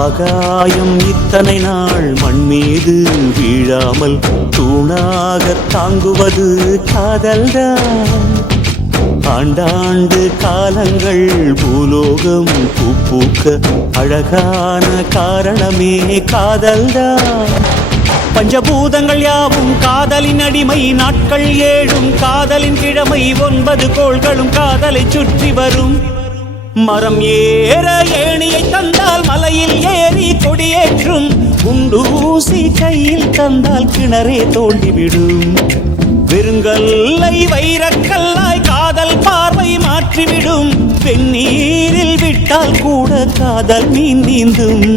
ஆகாயம் இத்தனை நாள் மண் மீது வீழாமல் தூணாக தாங்குவது காதல்தான். ஆண்டாண்டு காலங்கள் பூலோகம் பூக்க அழகான காரணமே காதல்தான். பஞ்சபூதங்கள் யாவும் காதலின் அடிமை, நாட்கள் 7 காதலின் கிழமை, 9 கோள்களும் காதலை சுற்றி வரும். மரம் ஏற ஏணியை தந்தால் மலையில் ஏறி கொடியேற்றும், குண்டூசி கையில் தந்தால் கிணறே தோண்டிவிடும். வெறுங்கல்லை வைரக்கல்லாய் காதல் பார்வை மாற்றிவிடும், வெந்நீரில் விட்டால் கூட காதல் மீன் நீந்தும்.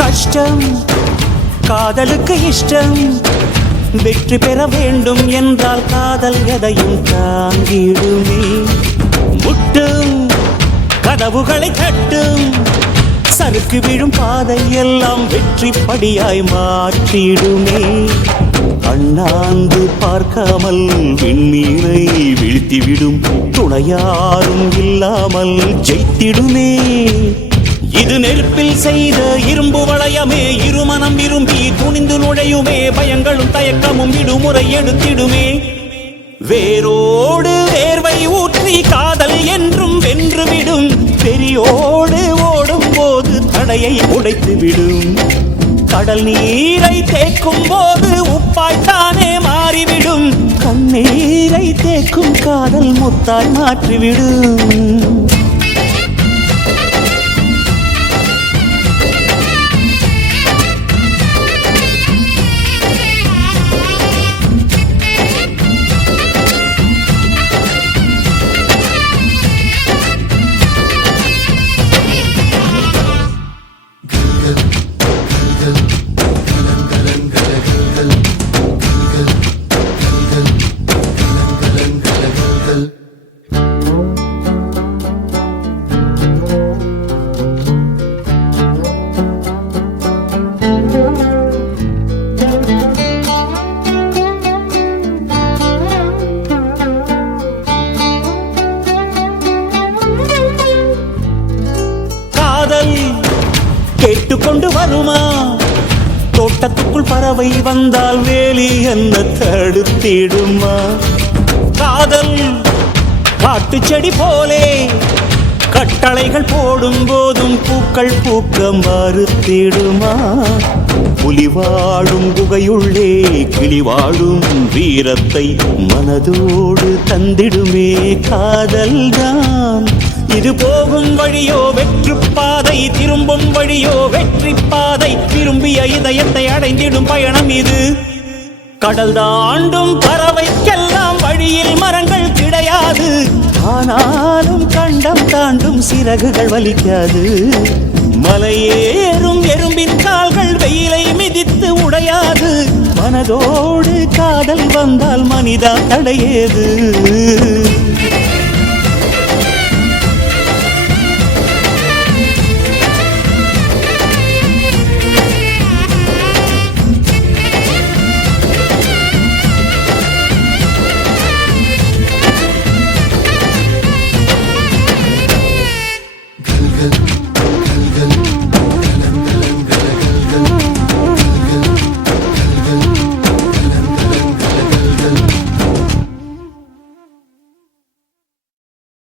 கஷ்டம் காதலுக்கு இஷ்டம், வெற்றி பெற வேண்டும் என்றால் காதல் எதையும் தாங்கிடுமே. முட்டும் கதவுகளை தட்டும், சறுக்கு விழும் பாதை எல்லாம் வெற்றி படியாய் மாற்றிடுமே. அண்ணாந்து பார்க்காமல் விண்மீனை வீழ்த்திவிடும், துணையாரும் இல்லாமல் ஜெயித்திடுமே. இது நெருப்பில் செய்த இரும்பு வளையமே, இருமனம் விரும்பி துணிந்து நுழையுமே. பயங்களும் தயக்கமும் விடுமுறை எடுத்திடுமே. வேரோடு வேர்வை ஊற்றி காதல் என்றும் வென்றுவிடும், பெரியோடு ஓடும் போது தடையை உடைத்துவிடும். கடல் நீரை தேக்கும் போது உப்பாய்த்தானே மாறிவிடும், கண்ணீரை தேக்கும் காதல் முத்தாய் மாற்றிவிடும். கேட்டுக்கொண்டு வருமா? தோட்டத்துக்குள் பறவை வந்தால் வேலி என்ன தடுத்திடுமா? காதல் காட்டு செடி போலே கட்டளைகள் போடும் போதும் பூக்கள் பூக்க மறுத்திடுமா? புலி வாழும் குகையுள்ளே கிளி வாழும் வீரத்தை மனதோடு தந்திடுமே காதல்தான். இது போகும் வழியோ வெற்று பாதை, திரும்பும் வழியோ வெற்றி பாதை. விரும்பிய இதயத்தை அடைந்திடும் பயணம் இது. கடல் தாண்டும் பறவைக்கெல்லாம் வழியில் மரங்கள் கிடையாது, ஆனாலும் கண்டம் தாண்டும் சிறகுகள் வலிக்காது. மலையேறும் எறும்பின் கால்கள் வெயிலை மிதித்து உடையாது. மனதோடு காதல் வந்தால் மனிதா தடையேது.